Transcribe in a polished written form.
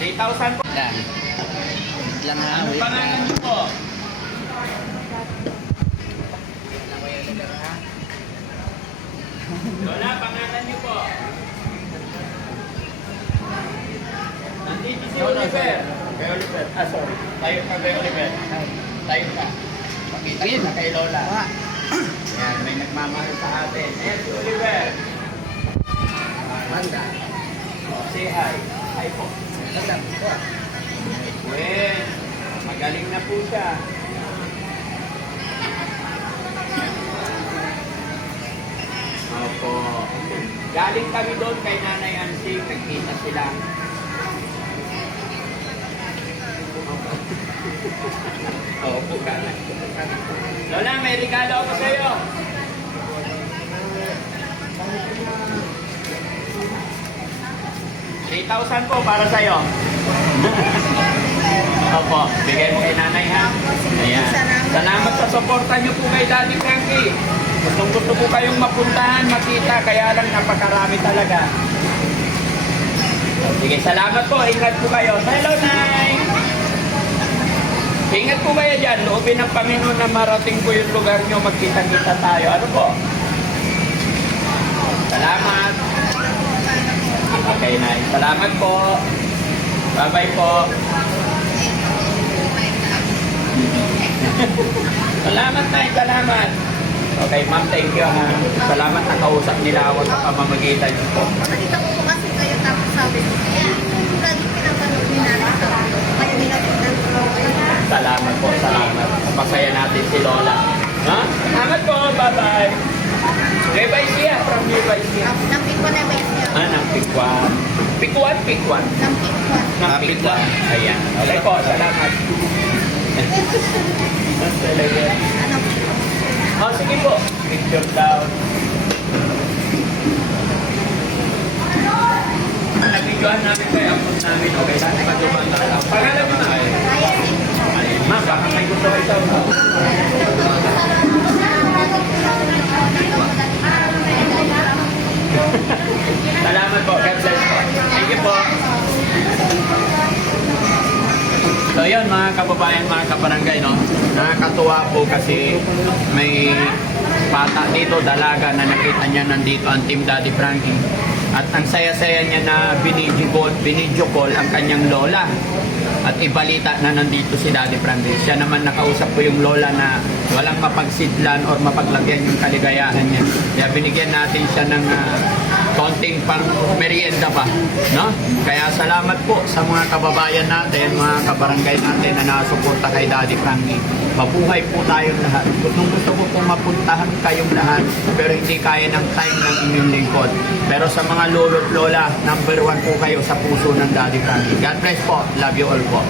3,000 po. Yan. Wait lang ha. Anong Wait pangalan lang. niyo po? Lola, pangalan niyo po? Nandito si Oliver. Kay Oliver. Ah, sorry. Tayo ka kay Oliver. Tayo ka. Pakita Ayun. ka kay Lola. Ah. Yan, may nagmamahal sa atin. Ayan si Oliver. Manda. Say hi. Hi po. Manda. Well, magaling na po siya. Opo. Galing kami doon kay Nanay Ansing. Nagkita sila. Opo ka na. Lola, may regalo ako sa iyo. $3,000 po para sa iyo. Opo, bigay mo kay nanay ha. Ayan. Salamat sa suporta niyo po kay Daddy Frankie. Gusto po kayong mapuntahan, makita, kaya lang napakarami talaga. Sige, salamat po. Ingat po kayo. Hello, Nay! Ingat po kayo dyan. Loobin ng Panginoon na marating po yung lugar niyo. Magkita-kita tayo. Ano po? Salamat. Okay, Nay. Salamat po. Bye-bye po. Salamat, Nay. Salamat. Okay, ma'am. Thank you, ha. Salamat na kausap nila ako sa pamamagitan niyo po. Nakita ko po kasi kayo tapos sabi ko, kaya lagi pinapanood ni Nana sa kaya nilapitan ko. Salamat po, salamat. Masaya natin si Lola. Ha? Salamat po, bye-bye. Nueva Ecija, from Nueva Ecija. Nampikwan na ba siya? Ah, ng Pikwan. Pikwan, Pikwan. Nampikwan. Ng Pikwan. Ayan. Okay po, salamat. Talaga. Ano? Oh, sige po. Picture down. Nag-videoan namin kayo. Upload namin. Okay, saan pag-uban na lang. Pangalan mo na. Kaya din. Ma'am, baka may gusto kayo sa Salamat po. God bless po. Thank you po. So yun mga kababayan, mga kabarangay, no? Nakakatuwa po kasi may bata dito, dalaga na nakita niya nandito ang Team Daddy Frankie. At ang saya-saya niya na binidyo call ang kanyang lola. At ibalita na nandito si Daddy Frankie. Siya naman nakausap ko yung lola na walang mapagsidlan or mapaglagyan yung kaligayahan niya. Kaya binigyan natin siya ng konting pang merienda pa, no? Kaya salamat po sa mga kababayan natin, mga kabarangay natin na nasuporta kay Daddy Frankie. Mabuhay po tayong lahat. Gusto ko pong mapuntahan kayong lahat, pero hindi kaya ng time ng inyong lingkod. Pero sa mga lolo't lola, number 1 po kayo sa puso ng Daddy Frankie. God bless po. Love you all po.